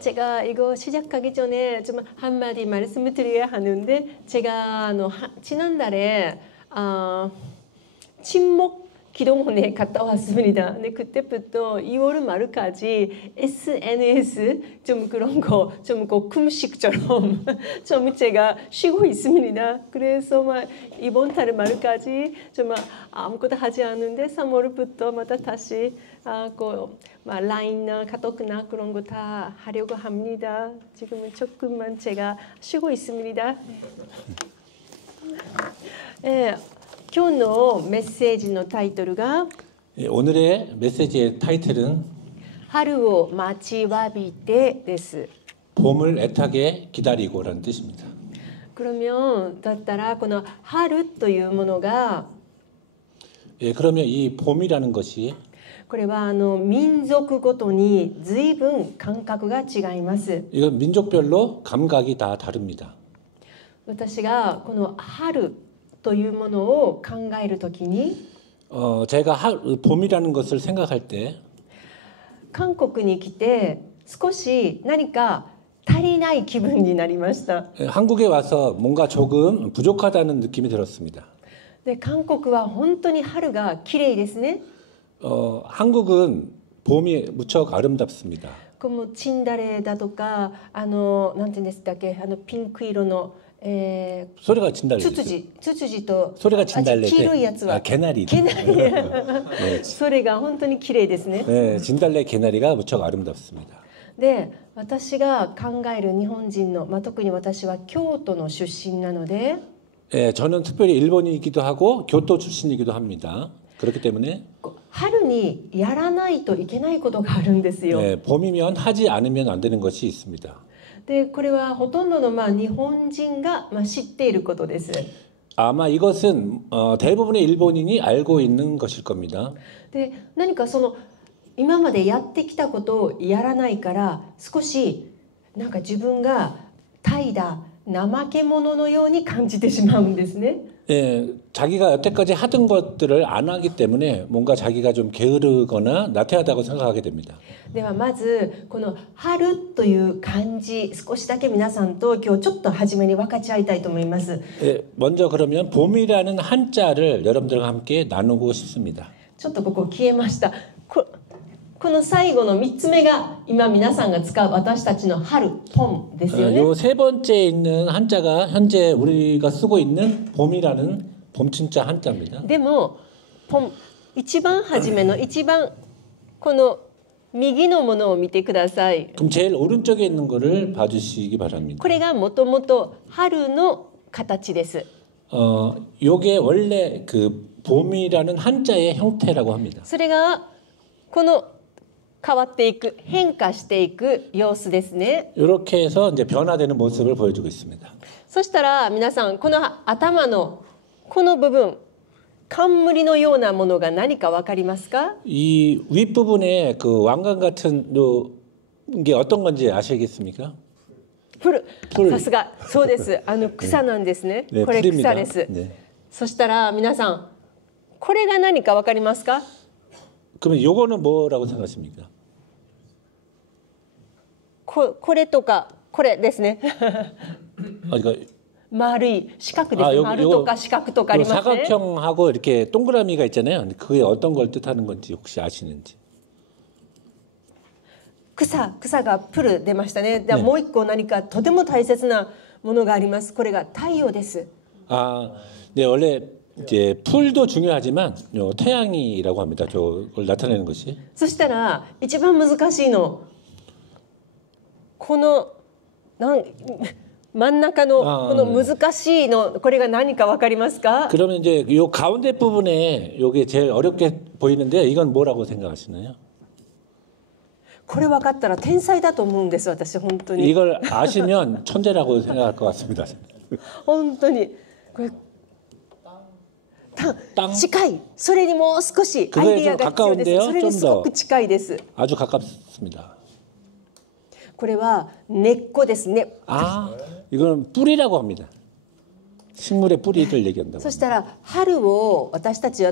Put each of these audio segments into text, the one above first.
제가 이거 시작하기 전에 좀 한마디 말씀을 드려야 하는데 제가 지난달에 친목 기도원에 갔다 왔습니다. 근데 그때부터 2월 말까지 SNS 좀 그런 거 좀 금식처럼 좀 제가 쉬고 있습니다. 그래서 이번 달 말까지 좀 아무것도 하지 않는데 3월부터 마다 다시 라인이나 카톡이나 그런 거 다 하려고 합니다. 지금은 조금만 제가 쉬고 있습니다. 네. 今日のメッセージのタイトルが 오늘의 메시지의 타이틀은春を待ちわびてです. 봄을 애타게 기다리고라는 뜻입니다. 그러면 だったらこの春というものが 그러면 이 봄이라는 것이 これは民族ごとに随分感覚が違います. 이건 민족별로 감각이 다 다릅니다. 私がこの春というものを考えるときに 제가 봄이라는 것을 생각할 때 韓国に来て少し何か足りない気分になりました. 한국에 와서 뭔가 조금 부족하다는 느낌이 들었습니다. 네, 한국은 本当に春が綺麗ですね. 한국은 봄이 무척 아름답습니다. チンダレだとかなんていうんですかっけピンク色の 소리가 진달래.ツツジと 소리가 진달래. 黄色いやつは 개나리. 네. それが本当に綺麗ですね. 네, 진달래 개나리가 무척 아름답습니다. 네, 私が考える日本人の特に私は京都の出身なので 네, 저는 특별히 일본이기도 하고 교토 출신이기도 합니다. 그렇기 때문에 春にやらないといけないことがあるんですよ. 네, 봄이면 하지 않으면 안 되는 것이 있습니다. でこれはほとんどの日本人が知っていることです. 아마 이것은 대부분의 일본인이 알고 있는 것일 겁니다. で何か今までやってきたことをやらないから少しなんか自分が怠惰怠け者のように感じてしまうんですね. 예, 자기가 여태까지 하던 것들을 안 하기 때문에 뭔가 자기가 좀 게으르거나 나태하다고 생각하게 됩니다. ではまずこの春という漢字少しだけ皆さんと今日ちょっと初めに分かち合いたいと思います. 예, 먼저 그러면 봄이라는 한자를 여러분들과 함께 나누고 싶습니다. ちょっとここ消えました. この最後の3つ目が今皆さんが使う私たちの春봄ですよね. 요 세 번째에 있는 한자가 현재 우리가 쓰고 있는 봄이라는 봄춘자 한자입니다. でも봄一番初めの一番この右のものを見てください. 그럼 제일 오른쪽에 있는 거를 봐주시기 바랍니다. これがもともと春の形です. 요게 원래 그 봄이라는 한자의 형태라고 합니다. それがこの変わっていく変化していく様子ですね. 이렇게 해서 이제 변화되는 모습을 보여주고 있습니다. そしたら皆さんこの頭のこの部分冠のようなものが何かわかりますか? 이 윗부분에 그 왕관 같은 게 어떤 건지 아시겠습니까? さすがそうです。草なんですね. 네, これ 풀입니다. 草です. 네. そしたら皆さんこれが何かわかりますか? 그러면 요거는 뭐라고 생각하십니까? これとかこれですね. 그러니까 丸い四角ですね. 丸とか四角とかありますね. 사각형하고 이렇게 동그라미가 있잖아요. 그게 어떤 걸 뜻하는 건지 혹시 아시는지. 草がプル出ましたね. ではもう一個何かとても大切なものがあります. これが太陽です. 네, 원래 이제 풀도 중요하지만 태양이라고 합니다. 저걸 나타내는 것이. そしたら一番難しいのこの真ん中のこの難しいのこれが何かわかりますか? 그러면 이제 요 가운데 부분에 요게 제일 어렵게 보이는데 이건 뭐라고 생각하시나요? これ分かったら天才だと思うんです私本当に. 이걸 아시면 천재라고 생각할 것 같습니다. 本当にこれ近いそれにもう少しアイデアが必要です。それにすごく近いです. 아주 가깝습니다. これは根っこですね. 이건 뿌리라고 합니다. 식물의 뿌리를 얘기한다고. そしたら春を私たち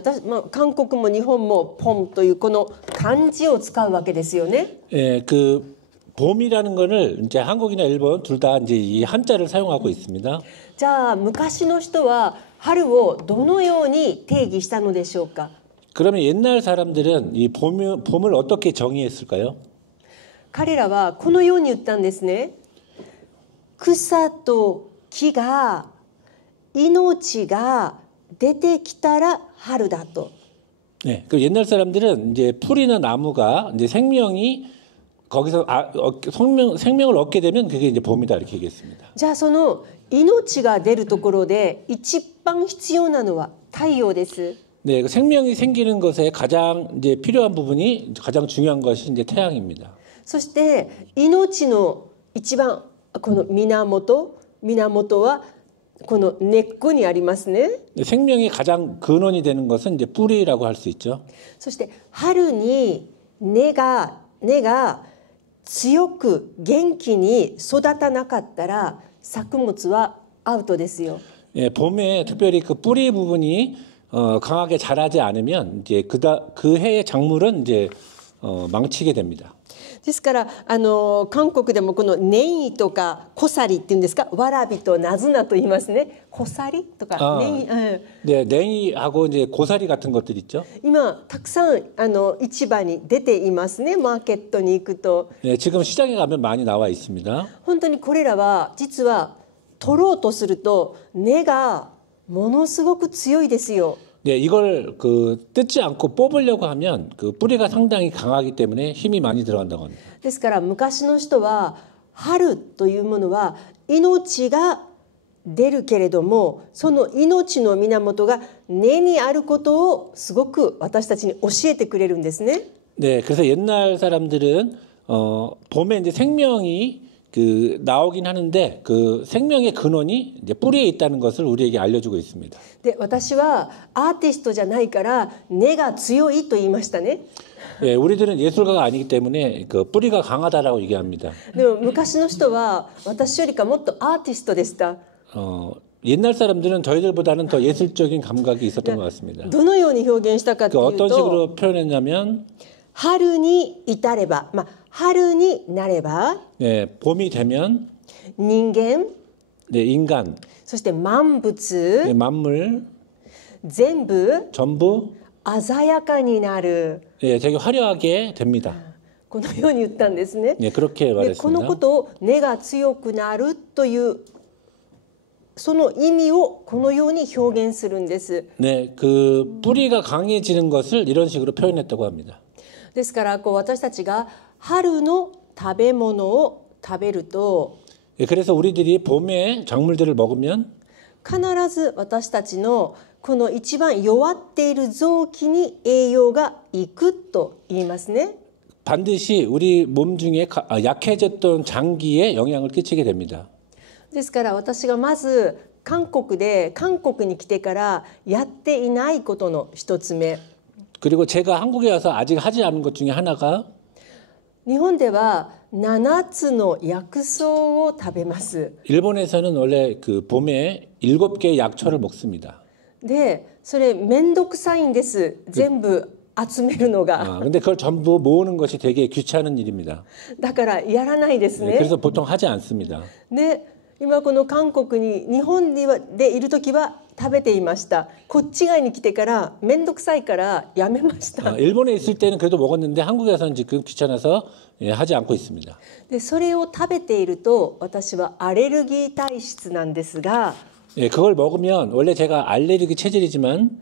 韓国も日本も봄というこの漢字を使うわけですよね. 예, 그 봄이라는 거를 이제 한국이나 일본 둘 다 이제 이 한자를 사용하고 있습니다. じゃあ昔の人は春をどのように定義したのでしょうか。 그러면 옛날 사람들은 이 봄을 어떻게 정의했을까요? 彼らはこのように言ったんですね。草と木が命が出てきたら春だと。 네, 그 옛날 사람들은 이제 풀이나 나무가 이제 생명이 거기서 생명을 얻게 되면 그게 이제 봄이다 이렇게 얘기했습니다. じゃあその命が出るところで一番必要なのは太陽です。 네, 그 생명이 생기는 것에 가장 이제 필요한 부분이 가장 중요한 것이 이제 태양입니다. そして命の一番この源はこの根っこにありますね。 생명이 가장 근원이 되는 것은 이제 뿌리라고 할 수 있죠. そして春に根が強く元気に育たなかったら作物はアウトですよ。 예, 봄에 특별히 그 뿌리 부분이 강하게 자라지 않으면 이제 그 해의 작물은 이제 망치게 됩니다. ですから韓国でもこのネイとかコサリっていうんですか、わらびとナズナと言いますね。コサリとかネイ、 네, 냉이하고 이제 고사리 같은 것들 있죠. 今たくさん市場に出ていますね。マーケットに行くと 네, 지금 시장에 가면 많이 나와 있습니다. 本当にこれらは実は取ろうとすると根がものすごく強いですよ。 네, 이걸 그 뜯지 않고 뽑으려고 하면 그 뿌리가 상당히 강하기 때문에 힘이 많이 들어간다고 합니다. ですから昔の人は春というものは命が出るけれども、その命の源が根にあることをすごく私たちに教えてくれるんですね。 네, 그래서 옛날 사람들은 봄에 이제 생명이 그 나오긴 하는데 그 생명의 근원이 이제 뿌리에 있다는 것을 우리에게 알려주고 있습니다. で、私はアーティストじゃないから根が強いと言いましたね。 네, 우리들은 예술가가 아니기 때문에 그 뿌리가 강하다라고 얘기합니다. でも昔の人は私よりかもっとアーティストでした。 옛날 사람들은 저희들보다는 더 예술적인 감각이 있었던 것 같습니다. どのように表現したかという 어떤 と、 식으로 표현했냐면 春に至れば、春になれば 네, 봄이 되면 人間、 네, 인간, そして万物、 네, 만물 全部 전부 鮮やかになる。 네, 되게 화려하게 됩니다. このように言ったんですね。 네, 그렇게 で、この 말했습니다. ことを根が強くなるというその意味をこのように表現するんです。 네, 그 뿌리가 강해지는 것을 이런 식으로 표현했다고 합니다. ですから私たちが春の食べ物を食べると 네, 그래서 우리들이 봄에 작물들을 먹으면 必ず私たちのこの一番弱っている臓器に栄養がいくと言いますね。 반드시 우리 몸 중에 약해졌던 장기에 영향을 끼치게 됩니다. ですから私がまず韓国に来てからやっていないことの一つ目。 그리고 제가 한국에 와서 아직 하지 않은 것 중에 하나가 日本では7つの薬草を食べます。 일본에서는 원래 그 봄에 7개의 약초를 먹습니다. で、それめんどくさいんです。全部集めるのが。 근데 그걸 전부 모으는 것이 되게 귀찮은 일입니다. だからやらないですね。 그래서 보통 하지 않습니다. で、今この韓国に日本でいる時は食べていました。こっち側に来てからめんどくさいからやめました。 일본에 있을 때는 그래도 먹었는데 한국에서는 지금 귀찮아서 하지 않고 있습니다. で、それを食べていると私はアレルギー体質なんですが、 그걸 먹으면 원래 제가 알레르기 체질이지만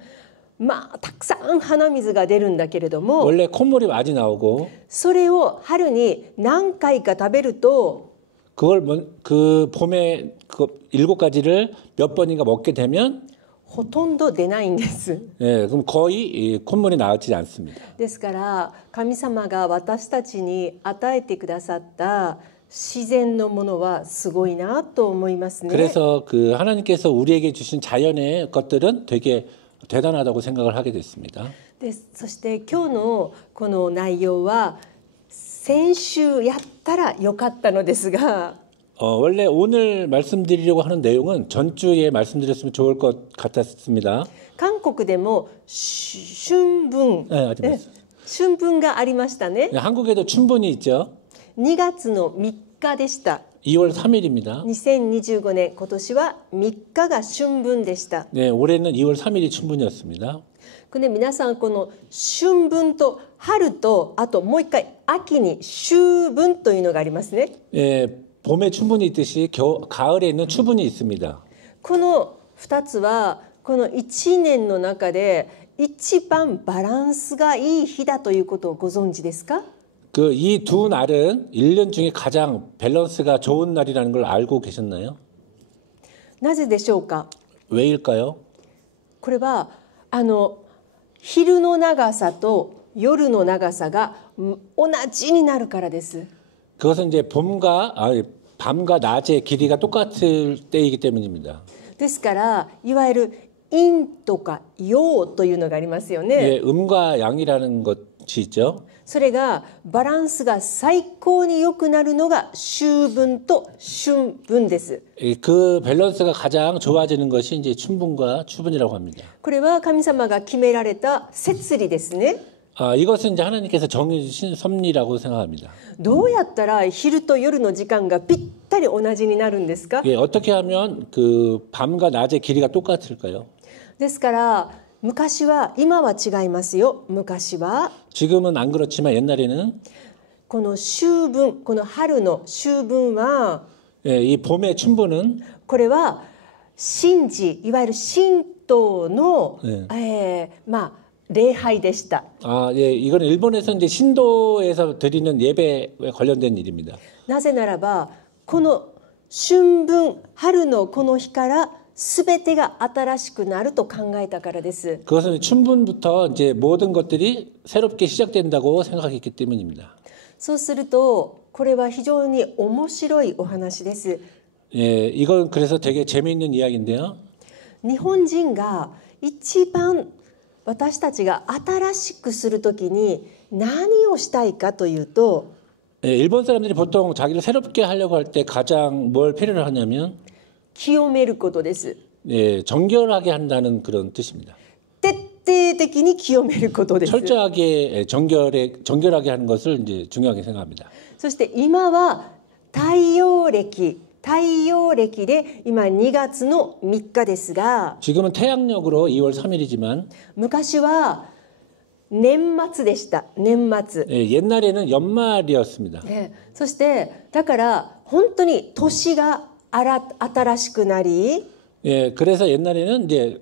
たくさん鼻水が出るんだけれども、 원래 콧물이 많이 나오고 それを春に何回か食べると 그걸 그 봄에 그 7가지를 몇 번인가 먹게 되면 ほとんど出ないんです。 그럼 거의 콧물이 나오지 않습니다. ですから神様が私たちに与えてくださった自然のものはすごいなと思いますね。 그래서 그 하나님께서 우리에게 주신 자연의 것들은 되게 대단하다고 생각을 하게 됐습니다. で、そして今日のこの内容は先週やったらよかったのですが、 원래 오늘 말씀드리려고 하는 내용은 전주에 말씀드렸으면 좋을 것 같았습니다. 韓国でも春分、 네, 아직 春分がありましたね。 한국에도 춘분이 있죠. 2月の3日でした。 2월 3일입니다. 2025年今年は3日が春分でした。 네, 올해는 2월 3일이 춘분이었습니다. 근데皆さんこの春分と春とあともう一回秋に秋分というのがありますね。 예, 봄에 춘분이 있듯이 가을에 있는 추분이 있습니다. この2つはこの1年の中で一番バランスがいい日だということをご存知ですか？ 그 이 두 날은 1년 중에 가장 밸런스가 좋은 날이라는 걸 알고 계셨나요? なぜでしょうか？ 왜일까요? これは昼の長さと夜の長さが同じになるからです。 그것은 이제 밤과 낮의 길이가 똑같을 때이기 때문입니다. ですからいわゆる陰とか陽というのがありますよね。 예, 음과 양이라는 것이 있죠. それがバランスが最高に良くなるのが秋分と春分です。 그 밸런스가 가장 좋아지는 것이 이제 춘분과 추분이라고 합니다. これは神様が決められた摂理ですね。 이것은 이제 하나님께서 정해주신 섭리라고 생각합니다. どうやったら昼と夜の時間がぴったり同じになるんですか？ 예, 어떻게 하면 그 밤과 낮의 길이가 똑같을까요? ですから昔は今は違いますよ。昔は 지금은 안 그렇지만 옛날에는 この秋分、この春の秋分は 예, 이 봄의 춘분은 これは神事、いわゆる神道の、礼拝でした。 예, 이건 일본에서 이제 신도에서 드리는 예배에 관련된 일입니다. なぜならばこの春分、春のこの日からすべてが新しくなると考えたからです。 그것은 춘분부터 이제 모든 것들이 새롭게 시작된다고 생각했기 때문입니다. そうするとこれは非常に面白いお話です。 예, 이건 그래서 되게 재미있는 이야기인데요. 日本人が一番私たちが新しくするときに何をしたいかというと 예, 일본 사람들이 보통 자기를 새롭게 하려고 할 때 가장 뭘 필요로 하냐면 清めることです。 예, 정결하게 한다는 그런 뜻입니다. 徹底的に清めることです。 철저하게 정결하게 하는 것을 이제 중요하게 생각합니다. そして今は太陽暦で今2月の3日ですが 지금은 태양력으로 2월 3일이지만 昔は年末でした。年末。 예, 옛날에는 연말이었습니다. そしてだから本当に年が新しくなり 예, 그래서 옛날에는 이제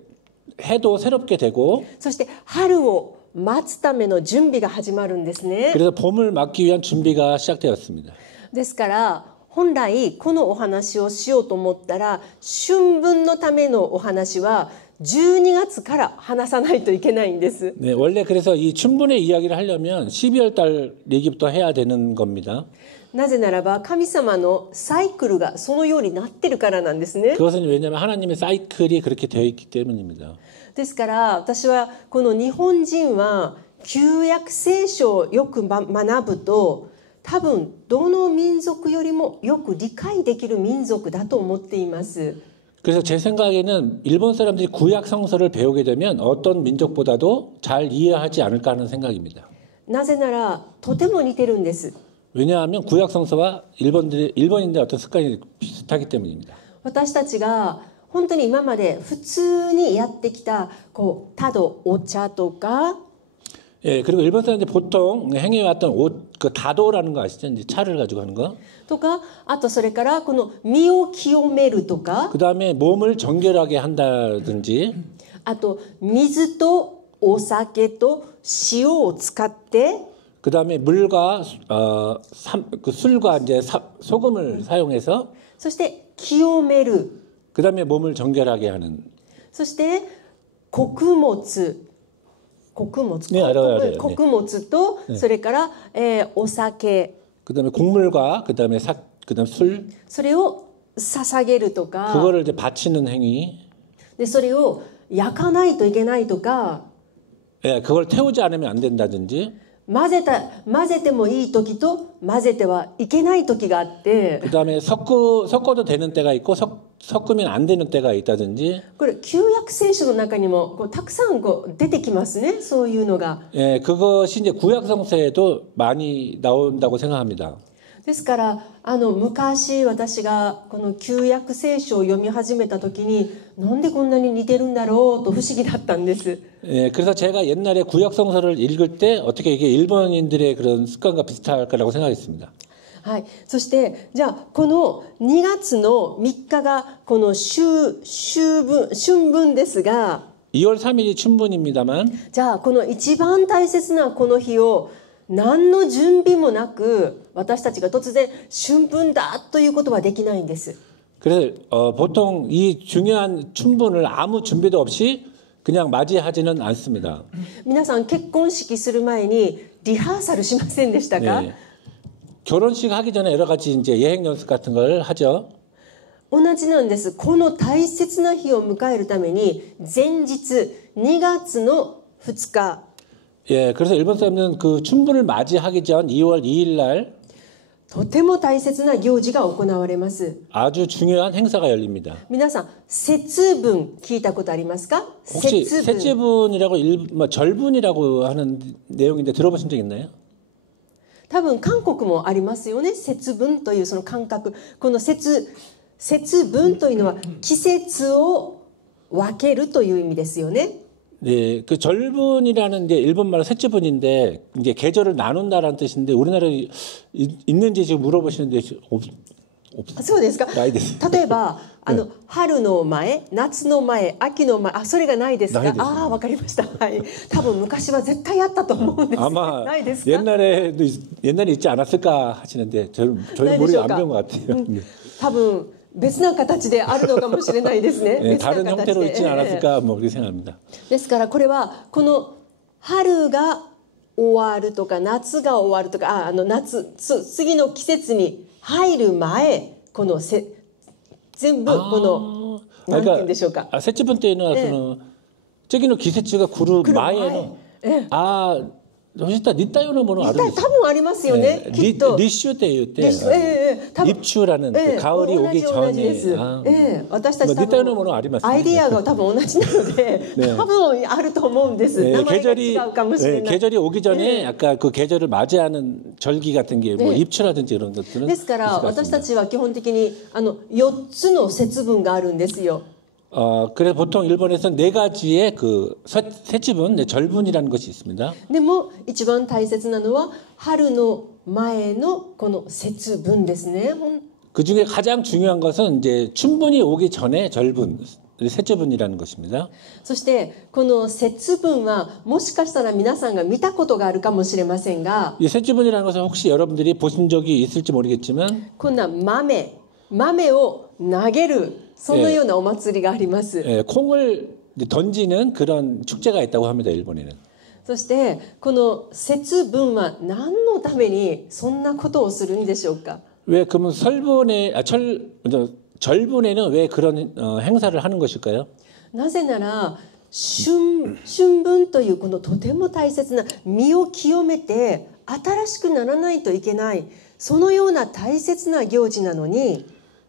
해도 새롭게 되고 そして春を待つための準備が始まるんですね。 그래서 봄을 맞기 위한 준비가 시작되었습니다. ですから本来このお話をしようと思ったら春分のためのお話は12月から話さないといけないんです。 네, 원래 그래서 이 춘분의 이야기를 하려면 12월 달 얘기부터 해야 되는 겁니다. なぜならば神様のサイクルがそのようになってるからなんですね。 그것은 왜냐하면 하나님의 사이클이 그렇게 되어 있기 때문입니다. ですから私はこの日本人は旧約聖書をよく学ぶと多分どの民族よりもよく理解できる民族だと思っています。 그래서 제 생각에는 일본 사람들이 구약 성서를 배우게 되면 어떤 민족보다도 잘 이해하지 않을까 하는 생각입니다. なぜならとても似てるんです。 왜냐하면 구약 성서와 일본인들의 어떤 습관이 비슷하기 때문입니다. 私たちが本当に今まで普通にやってきたタド、お茶とか 예, 그리고 일본 사람들이 보통 행해왔던 그 다도라는 거 아시죠? 이제 차를 가지고 하는 거. とかあとそれからこの身を清めるとか 그 다음에 몸을 정결하게 한다든지 あと水とお酒と塩を使って 그 다음에 물과 그 술과 이제 소금을 사용해서 そして清める 그 다음에 몸을 정결하게 하는 そして穀物 네, 알아요. 穀物と それから、お酒 그 다음에 곡물과 그 다음에 술 それを捧げるとか 그거를 이제 바치는 행위 でそれを焼かないといけないとか 예, 그걸 태우지 않으면 안 된다든지 混ぜてもいい時と混ぜてはいけない時があって 그 다음에 섞어도 되는 때가 있고 섞으면 안 되는 때가 있다든지 これ旧約聖書の中にもたくさん出てきますね。そういうのが 예, 그것이 이제 구약 성서에도 많이 나온다고 생각합니다. ですから昔私がこの旧約聖書を読み始めた時になんでこんなに似てるんだろうと不思議だったんです。 예, 그래서 제가 옛날에 구약성서를 읽을 때 어떻게 이게 일본인들의 그런 습관과 비슷할 거라고 생각했습니다. はい、そしてじゃあこの2月の3日がこの春分ですが、 2월 3일이 춘분입니다만 じゃあこの一番大切なこの日を何の準備もなく私たちが突然春分だということはできないんです。 그래서 보통 이 중요한 춘분을 아무 준비도 없이 그냥 맞이하지는 않습니다. 皆さん結婚式する前にリハーサルしませんでしたか？ 네. 결혼식 하기 전에 여러 가지 이제 예행 연습 같은 걸 하죠. 同じなんです。この大切な日を迎えるために前日2月の2日 예, 그래서 일본 사람들은 그 춘분을 맞이하기 전 2월 2일 날 とても大切な行事が行われます。 아주 중요한 행사가 열립니다. 皆さん節分聞いたことありますか？ 혹시 節分 세제분이라고 절분이라고 하는 내용인데 들어보신 적 있나요? 多分韓国もありますよね。節分というその感覚。この節分というのは季節を分けるという意味ですよね。 네, 그 절분이라는 게 일본말로 세제분인데 이제 계절을 나눈다라는 뜻인데 우리나라에 있는지 지금 물어보시는데 そうですか。ないです。例えば春の前、夏の前、秋の前、それがないですか？ないです。ああ、わかりました。はい。多分昔は絶対あったと思うんです。 아마 ないですか？ 옛날에 있지 않았을까 하시는데 저희 머리가 안 배운 것 같아요. 多分別な形であるのかもしれないですね。 네, 다른 형태로 있지 않았을까 뭐 그렇게 생각합니다. ですからこれはこの春が終わるとか夏が終わるとか次の季節に入る前この全部この何て言うんでしょうか。 세제분 때는 저기는 기세치가 구루 마에는 훨씬 더 니따요는 뭐는 알아요. 多分ありますよね。きっと。 리슈 때일 때 입추라는 그 가을이 오기 전에 私たち多分アイディアが多分同じなので多分あると思うんです。名前が違うかもしれない。 계절이 오기 전에 약간 그 계절을 맞이하는 절기 같은 게 뭐 입추라든지 이런 것들은 ですから私たちは基本的に4つの節分があるんですよ。 그래서 보통 일본에서는 4가지의 그 세치분, 절분이라는 것이 있습니다. でも一番大切なのは春の前のこの節分ですね。 그 중에 가장 중요한 것은 이제 춘분이 오기 전에 절분, 세제분이라는 것입니다. そしてこの節分はもしかしたら皆さんが見たことがあるかもしれませんが、 이 세제분이라는 것은 혹시 여러분들이 보신 적이 있을지 모르겠지만 こんな豆を投げるそのようなお祭りがあります。 콩을 던지는 그런 축제가 있다고 합니다. 일본에는. そしてこの節分は何のためにそんなことをするんでしょうか。 왜 그러면 절분에는 왜 그런 행사를 하는 것일까요? なぜなら春分というこのとても大切な身を清めて新しくならないといけないそのような大切な行事なのに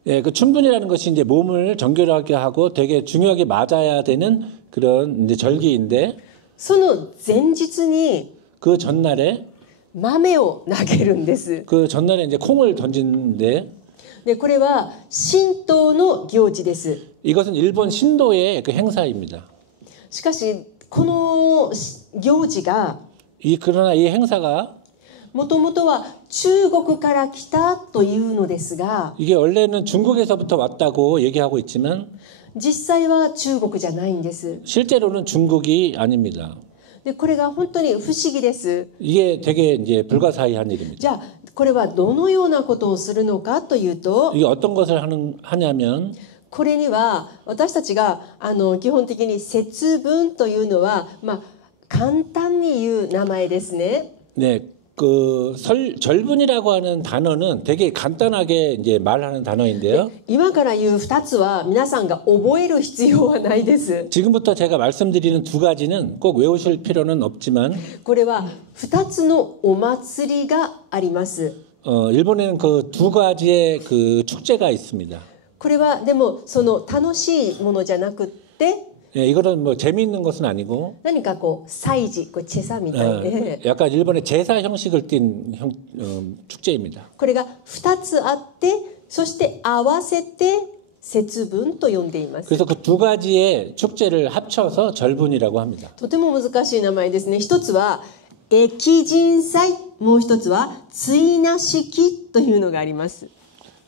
예, 그 춘분이라는 것이 이제 몸을 정결하게 하고 되게 중요하게 맞아야 되는 그런 이제 절기인데 その前日に 그 전날에 豆を投げるんです。 그 전날에 이제 콩을 던지는데 でこれは神道の行事です。 이것은 일본 신도의 그 행사입니다. しかしこの行事が 그러나 이 행사가 もともとは中国から来たというのですが 이게 원래는 중국에서부터 왔다고 얘기하고 있지만 実際は中国じゃないんです。 실제로는 중국이 아닙니다. でこれが本当に不思議です。 이게 되게 이제 불가사의한 일입니다. じゃあこれはどのようなことをするのかというと 이게 어떤 것을 하냐면 これには私たちが基本的に節分というのは簡単に言う名前ですね。 네. 그 절분이라고 하는 단어는 되게 간단하게 이제 말하는 단어인데요. 今から言う2つは皆さんが覚える必要はないです。 지금부터 제가 말씀드리는 두 가지는 꼭 외우실 필요는 없지만 これは2つのお祭りがあります。 일본에는 그 두 가지의 그 축제가 있습니다. これはでもその楽しいものじゃなくって 예, 이거는 뭐 재미있는 것은 아니고 何かこう祭事、こうチェサみたいで、 약간 일본의 제사 형식을 띈 축제입니다. これが2つあって、そして合わせて節分と呼んでいます。 그래서 그 두 가지의 축제를 합쳐서 절분이라고 합니다. とても難しい名前ですね。一つは疫神祭、もう一つは追な式というのがあります。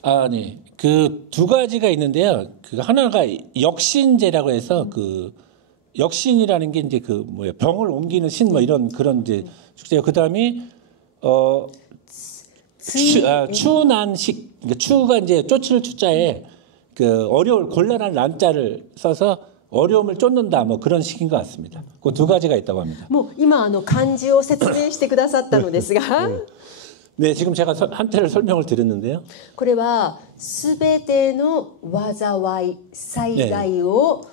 아, 네. 그 두 가지가 있는데요. 그 하나가 역신제라고 해서 그 역신이라는 게 이제 그 뭐야 병을 옮기는 신 뭐 이런 그런 이제 축제예요. 그다음이 추난식. 그러니까 추가 이제 쫓을 추자에 그 어려울 곤란한 난자를 써서 어려움을 쫓는다 뭐 그런 식인 것 같습니다. 그 두 가지가 있다고 합니다. もう今漢字を説明してくださったのですが、 네, 지금 제가 한태를 설명을 드렸는데요. これはすべての災い、災害を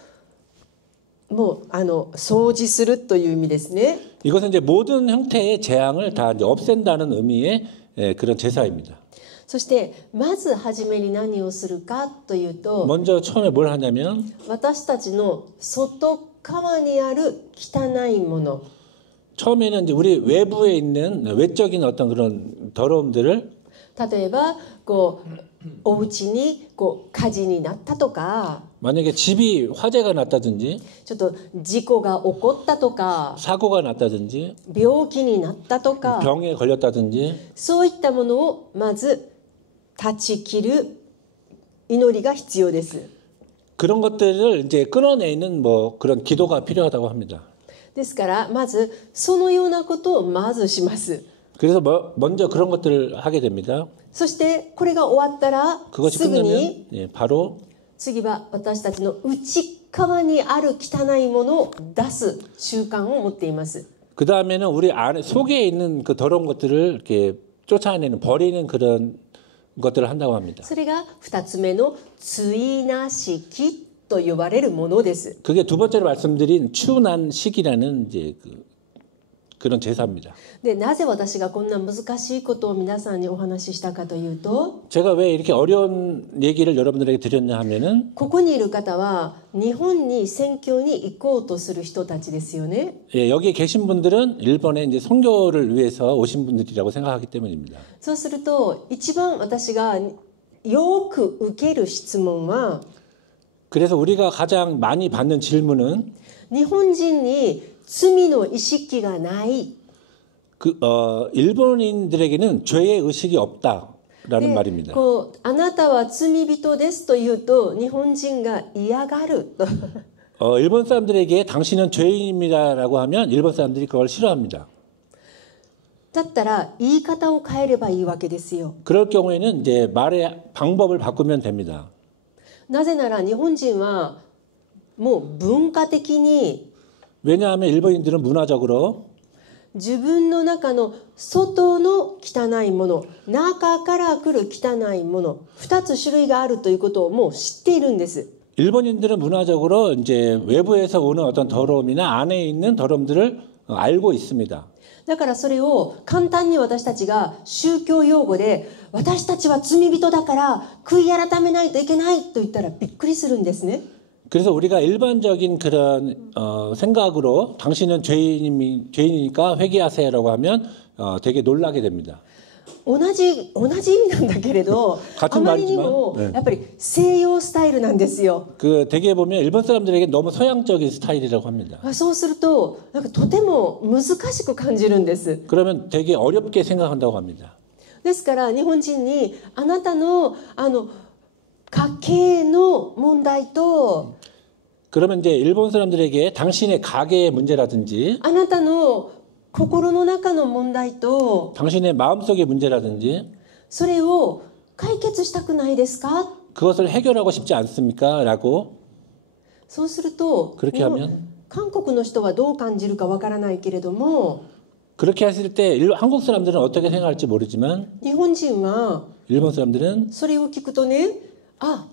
もう掃除するという意味ですね。 이것은 이제 모든 형태의 재앙을 다 이제 없앤다는 의미의 그런 제사입니다. そしてまず初めに何をするかというと、 먼저 처음에 뭘 하냐면 私たちの外側にある汚いもの、 처음에는 이제 우리 외부에 있는 외적인 어떤 그런 더러움들을 例えばこうお家にこう火事になったとか、 만약에 집이 화재가 났다든지 ちょっと事故が起こったとか、 사고가 났다든지 病気になったとか、 병에 걸렸다든지 そういったものをまず断ち切る祈りが必要です。 그런 것들을 이제 끊어내는 뭐 그런 기도가 필요하다고 합니다. ですからまずそのようなことをまずします。 그래서 먼저 그런 것들을 하게 됩니다. そしてこれが終わったら 그것이 すぐ 끝나면 に 예, 바로 次は私たちの内側にある汚いものを出す習慣を持っています。 그 다음에는 우리 안에 속에 있는 그 더러운 것들을 이렇게 쫓아내는 버리는 그런 것들을 한다고 합니다. それが2つ目の追な式と呼ばれるものです。 그게 두 번째로 말씀드린 추난식이라는 이제 그런 제사입니다. でなぜ私がこんな難しいことを皆さんにお話ししたかというと、 제가 왜 이렇게 어려운 얘기를 여러분들에게 드렸냐 하면은 ここにいる方は日本に宣教に行こうとする人たちですよね。 예, 여기에 계신 분들은 일본에 이제 선교를 위해서 오신 분들이라고 생각하기 때문입니다. そうすると一番私がよく受ける質問は、 그래서 우리가 가장 많이 받는 질문은 日本人に罪の意識がない。 일본인들에게는 죄의 의식이 없다라는 말입니다. こうあなたは罪人ですと言うと日本人が嫌がると。 일본 사람들에게 당신은 죄인입니다라고 하면 일본 사람들이 그걸 싫어합니다. だったら言い方を変えればいいわけですよ。 그럴 경우에는 이제 말의 방법을 바꾸면 됩니다. なぜなら日本人はもう文化的に 왜냐하면 일본인들은 문화적으로 自分の中の外の汚いもの、中から来る汚いもの、2つ種類があるということをもう知っているんです。 일본인들은 문화적으로 이제 외부에서 오는 어떤 더러움이나 안에 있는 더러움들을 알고 있습니다. だからそれを簡単に私たちが宗教用語で私たちは罪人だから悔い改めないといけないと言ったらびっくりするんですね。 그래서 우리가 일반적인 그런 생각으로 당신은 죄인이니까 회개하세요라고 하면 되게 놀라게 됩니다. 同じ意味なんだけれど、あまりにもやっぱり西洋スタイルなんですよ。 그 되게 보면 일본 사람들에게 너무 서양적인 스타일이라고 합니다. そうするとなんかとても難しく感じるんです。 그러면 되게 어렵게 생각한다고 합니다. ですから日本人にあなたの家計の問題と 그러면 이제 일본 사람들에게 당신의 가계의 문제라든지 あなたの心の中の問題と 당신의 마음속의 문제라든지 それを解決したくないですか? 그것을 해결하고 싶지 않습니까? 라고 そうすると 그렇게 하면 韓国の人はどう感じるかわからないけれども 그렇게 했을 때 한국 사람들은 어떻게 생각할지 모르지만 日本人は 일본 사람들은 それを聞くとね、あ、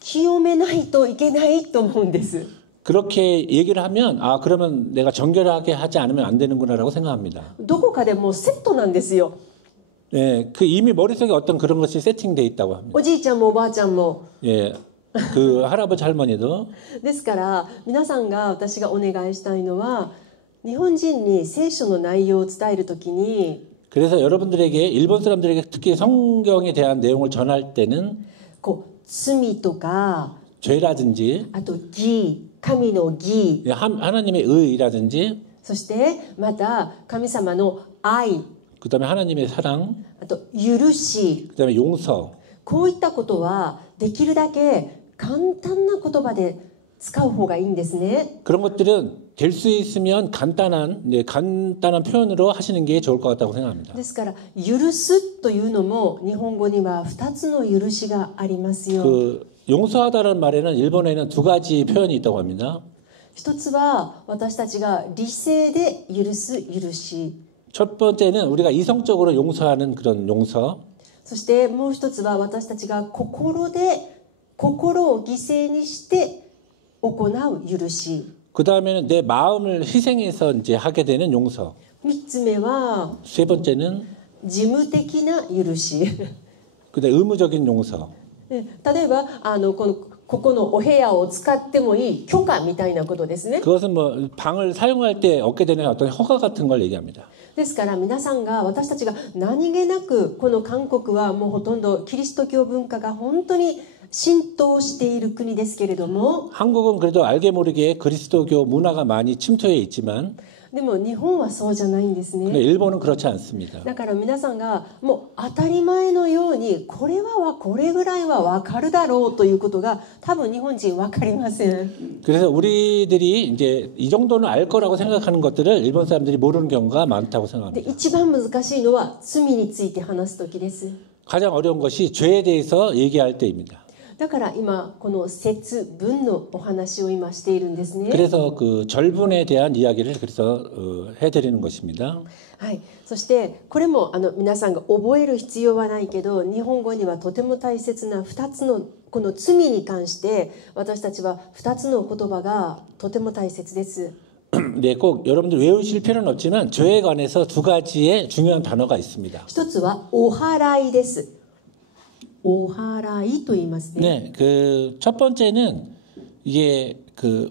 清めないといけないと思うんです。 그렇게 얘기를 하면 아 그러면 내가 정결하게 하지 않으면 안 되는구나라고 생각합니다. どこかでもうセットなんですよ。 예, 그 이미 머릿속에 어떤 그런 것이 세팅돼 있다고 합니다. おじいちゃんもおばあちゃんも 예, 그 할아버지 할머니도 ですから皆さんが私がお願いしたいのは日本人に聖書の内容を伝えるときに 그래서 여러분들에게 일본 사람들에게 특히 성경에 대한 내용을 전할 때는 こう罪とか 죄라든지 あと義神の義 하나님의 의라든지 そしてまた神様の愛 그다음에 하나님의 사랑 あと許し 그다음에 용서 こういったことはできるだけ簡単な言葉で使う方がいいんですね。 그런 것들은 될 수 있으면 간단한 표현으로 하시는 게 좋을 것 같다고 생각합니다. ですから許すというのも日本語には2つの許しがありますよ。 그 용서하다라는 말에는 일본에는 두 가지 표현이 있다고 합니다. 一つは私たちが理性で許す許し 첫 번째는 우리가 이성적으로 용서하는 그런 용서. そしてもう一つは私たちが心を犠牲にして行う許し 그 다음에는 내 마음을 희생해서 이제 하게 되는 용서. 三つ目は 세 번째는 事務的な許し 그다음 의무적인 용서. 例えばここのお部屋を使ってもいい許可みたいなことですね。 그것은 뭐 방을 사용할 때 얻게 되는 어떤 허가 같은 걸 얘기합니다. ですから皆さんが私たちが何気なくこの韓国はもうほとんどキリスト教文化が本当に浸透している国ですけれども 한국은 그래도 알게 모르게 그리스도교 문화가 많이 침투해 있지만 でも日本はそうじゃないんです 근데 ね。 일본은 그렇지 않습니다. だから皆さんがもう当たり前のようにこれぐらいは分かるだろうということが多分日本人分かりません。 그래서 우리들이 이제 이 정도는 알 거라고 생각하는 것들을 일본 사람들이 모르는 경우가 많다고 で 생각합니다. 一番難しいのは罪について話す時です。 가장 어려운 것이 죄에 대해서 얘기할 때입니다. だから今この節分のお話を今しているんですね。 그래서 그 절분에 대한 이야기를 그래서 해드리는 것입니다. はい、そしてこれも皆さんが覚える必要はないけど日本語にはとても大切な2つのこの罪に関して私たちは2つの言葉がとても大切です。 네, 꼭 여러분들 외우실 필요는 없지만 죄에 관해서 두 가지의 중요한 단어가 있습니다. 一つはお祓いです。お祓いと言いますね。 네, 그 첫 번째는 이게 그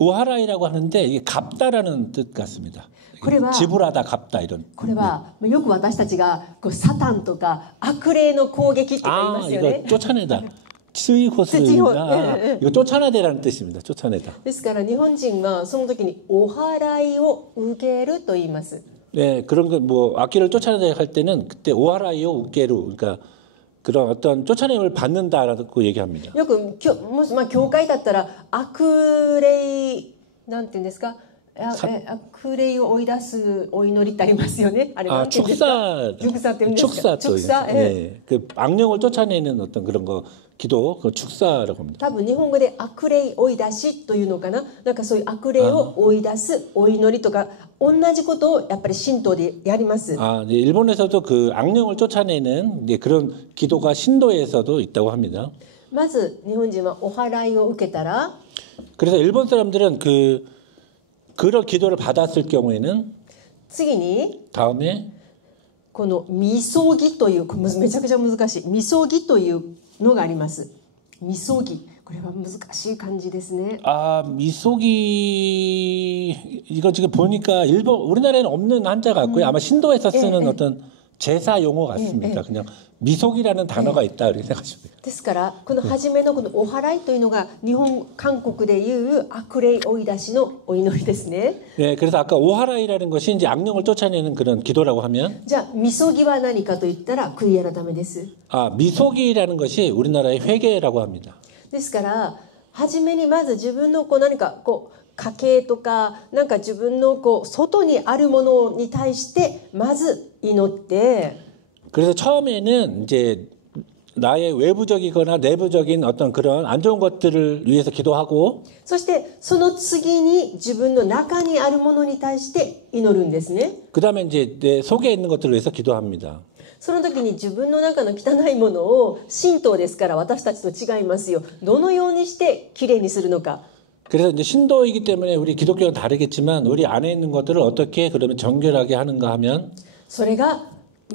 오하라이라고 하는데 이게 갚다라는 뜻 같습니다. 그래봐. 지불하다 갚다 이런. これはよく私たちがサタンとか悪霊の攻撃って言いま 아, すよね。 이거 쫓아내다. 스위코스입니다. 이거 쫓아내다라는 뜻입니다. 쫓아내다. ですから日本人はその時にお祓いを受けると言います。 네, 그런 거 뭐 악기를 쫓아내다 할 때는 그때 오하라이오 우케루 그러니까 그런 어떤 쫓아냄을 받는다라고 얘기합니다. よくもし教会だったら悪霊なんて言うんですか悪霊を追い出すお祈りってありますよね。あれなんて言うんですか。 축사 って言うんですか。 축사 네, 그 악령을 쫓아내는 어떤 그런 거 기도 그 축사라고 합니다. 多分日本語で悪霊追い出しというのかな。なんかそういう悪霊を追い出すお祈りとか同じことをやっぱり神道でやります。 아, 네, 일본에서도 그 악령을 쫓아내는 네, 그런 기도가 신도에서도 있다고 합니다. まず日本人はお祓いを受けたら 그래서 일본 사람들은 그런 기도를 받았을 경우에는 次に 다음에 このみそぎというめちゃくちゃ難しいみそぎというのがあります。みそぎこれは難しい漢字ですね。 아, 미소기 이거 지금 보니까 우리나라에는 없는 한자 같고요. 아마 신도에서 쓰는 어떤 제사 용어 같습니다. 그냥 미소기라는 단어가 있다 이렇게 생각하시면 돼요. ですからこの初めのこのお祓いというのが韓国でいう悪霊追い出しのお祈りですね。 네, 그래서 아까 오하라이라는 것이 이제 악령을 쫓아내는 그런 기도라고 하면 じゃあみそぎは何かと言ったら悔い改めです。 아, 미소기라는 것이 우리나라의 회개라고 합니다. ですから初めにまず自分の何か家計とかなんか自分の外にあるものに対してまず祈って 그래서 처음에는 이제 나의 외부적이거나 내부적인 어떤 그런 안 좋은 것들을 위해서 기도하고 そしてその次に自分の中にあるものに対して祈るんですね。 그다음에 이제 내 속에 있는 것들을 위해서 기도합니다. その時に自分の中の汚いものを神道ですから私たちと違いますよ。どのようにしてきれいにするのか。 그래서 이제 신도이기 때문에 우리 기독교는 다르겠지만 우리 안에 있는 것들을 어떻게 그러면 정결하게 하는가 하면 それが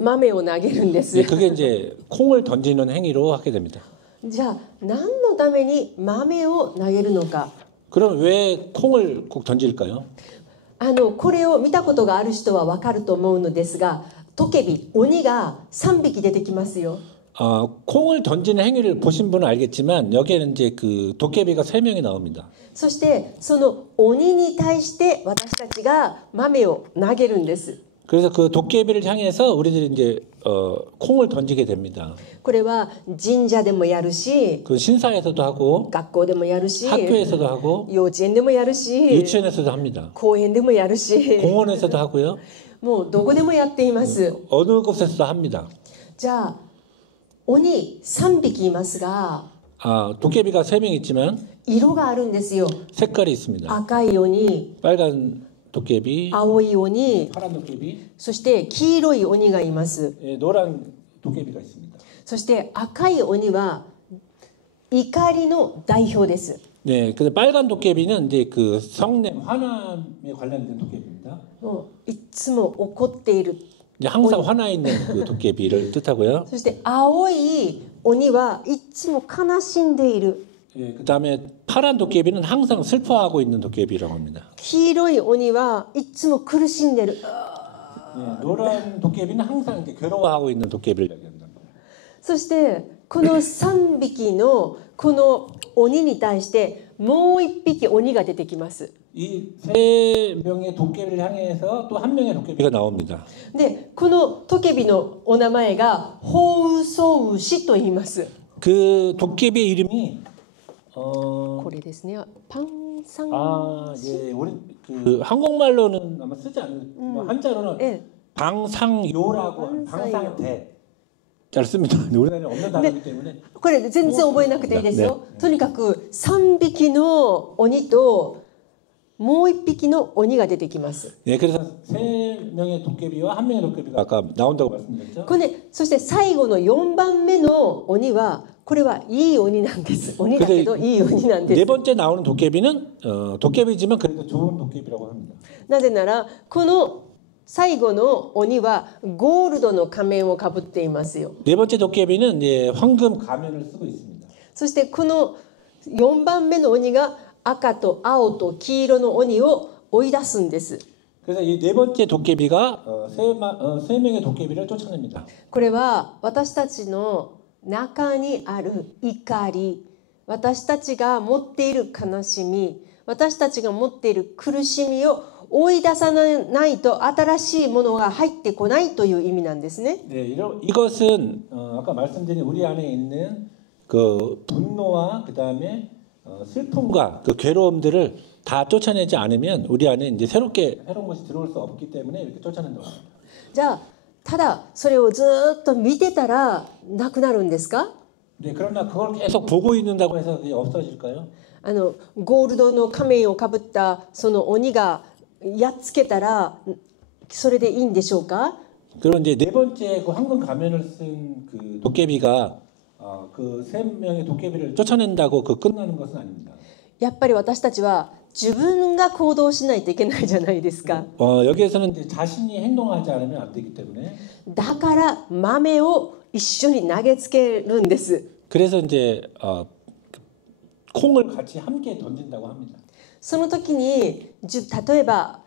豆を投げるんです。 그게 이제 콩을 던지는 행위로 하게 됩니다. じゃあ何のために豆を投げるのか。 그럼 왜 콩을 꼭 던질까요? これを見たことがある人はわかると思うのですが、トケビ、鬼が3匹出てきますよ。 콩을 던지는 행위를 보신 분은 알겠지만 여기에는 이제 그 도깨비가 3명이 나옵니다. そしてその鬼に対して私たちが豆を投げるんです。 그래서 그 도깨비를 향해서 우리들이 이제 콩을 던지게 됩니다. これは神社でもやるし、 그 신사에서도 하고 学校でもやるし、 학교에서도 하고 幼稚園でもやるし、 유치원에서도 합니다. 公園でもやるし、 공원에서도 하고요. もうどこでもやっています。 어느 곳에서도 합니다. じゃあ鬼3匹いますが、 도깨비가 3명 있지만 色があるんですよ。 색깔이 있습니다. 赤い鬼、 빨간 도깨비, 青い鬼、 파란 도깨비, そして黄色い鬼がいます。 노란 도깨비가 있습니다. そして赤い鬼は怒りの代表です。 네, 근데 빨간 도깨비는 이제 그 성냄, 화남에 관련된 도깨비입니다. もういつも怒っている。 이제 항상 화나 있는 그 도깨비를 뜻하고요. そして青い鬼はいつも悲しんでいる。 예, 그다음에 파란 도깨비는 항상 슬퍼하고 있는 도깨비라고 합니다. 黄色い鬼はいつも苦しんでる。 예, 노란 도깨비는 항상 이제 괴로워하고 있는 도깨비를 얘기한다. そしてこの3匹のこの鬼に対してもう1匹鬼が出てきます。 이 3명의 도깨비를 향해서 또 1명의 도깨비가 나옵니다. でこのトケビのお名前がホウソウシと言います。 그 도깨비의 이름이 これですね。パンサン 예, 우리 그 한국말로는 아마 쓰지 않는 한자로는 예. 방상요라고 방상대 잘 씁니다. 우리나라에 없는 단어이기 때문에 これ全然覚えなくていいですよ。ねとにかく3匹の鬼ともう1匹の鬼が出てきます。 네, 그래서 3명의 도깨비와 1명의 도깨비가 아까 나온다고 말씀드렸죠. これそして最後の4番目の鬼はこれはいい鬼なんです。鬼だけどいい鬼なんです。 네 번째 나오는 도깨비는 도깨비지만 그래도 좋은 도깨비라고 합니다. なぜならこの最後の鬼はゴールドの仮面をかぶっていますよ。 네 번째 도깨비는 이제 황금 가면을 쓰고 있습니다. そしてこの4番目の鬼が赤と青と黄色の鬼を追い出すんです。 그래서 이 네 번째 도깨비가 3명의 도깨비를 쫓아냅니다. これは私たちの中にある怒り、私たちが持っている悲しみ、私たちが持っている苦しみを追い出さないと新しいものが入ってこないという意味なんですね。 네, 이것은 아까 말씀드린 우리 안에 있는 그 분노와 그다음에 슬픔과 그 괴로움들을 다 쫓아내지 않으면 우리 안에 이제 새로운 것이 들어올 수 없기 때문에 이렇게 쫓아낸다고 합니다. じゃあただそれをずっと見てたらなくなるんですか？ 네, 그러나 그걸 계속 보고 있는다고 해서 그게 없어질까요? ゴールドの仮面をかぶったその鬼がやっつけたらそれでいいんでしょうか？ 그리고 이제 네 번째 그 황금 가면을 쓴 그 도깨비가 그 3명의 도깨비를 쫓아낸다고 그 끝나는 것은 아닙니다. やっぱり私たちは自分が行動しないといけないじゃないですか。 여기에서는 이제 자신이 행동하지 않으면 안 되기 때문에 だから豆を一緒に投げつけるんです。 그래서 이제 콩을 같이 함께 던진다고 합니다. その時に例えば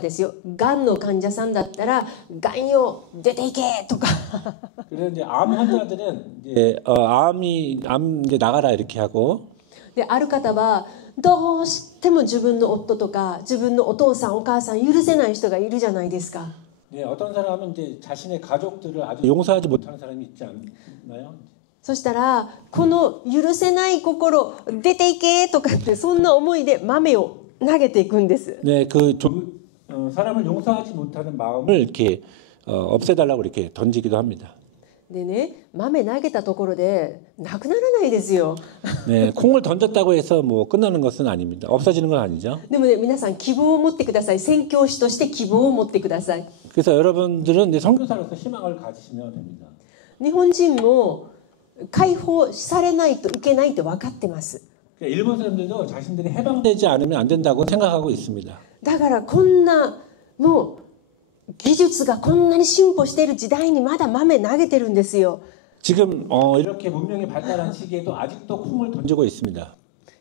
ですよ、がんの患者さんだったらがんよ出ていけとか그래서 이제 암 환자들은 이제 암 이제 나가라 이렇게 하고 である方はどうしても自分の夫とか自分のお父さんお母さん許せない人がいるじゃないですか。 네, 어떤 사람은 이제 자신의 가족들을 아주 용서하지 못하는 사람이 있지 않나요? そしたらこの許せない心出ていけとかってそんな思いで豆を投げていくんです。 네, 사람을 용서하지 못하는 마음을 이렇게 없애달라고 이렇게 던지기도 합니다. でね、豆投げたところでなくならないですよ。 네, 콩을 던졌다고 해서 뭐 끝나는 것은 아닙니다. 없어지는 건 아니죠. でもね、皆さん希望を持ってください。宣教師として希望を持ってください。 그래서 여러분들은 이제 선교사로서 희망을 가지시면 됩니다. 日本人も解放されないといけないと分かってます。 일본 사람들도 자신들이 해방되지 않으면 안 된다고 생각하고 있습니다. だからこんなもう技術がこんなに進歩している時代にまだ豆投げてるんですよ。 지금 이렇게 문명이 발달한 시기에도 아직도 콩을 던지고 있습니다.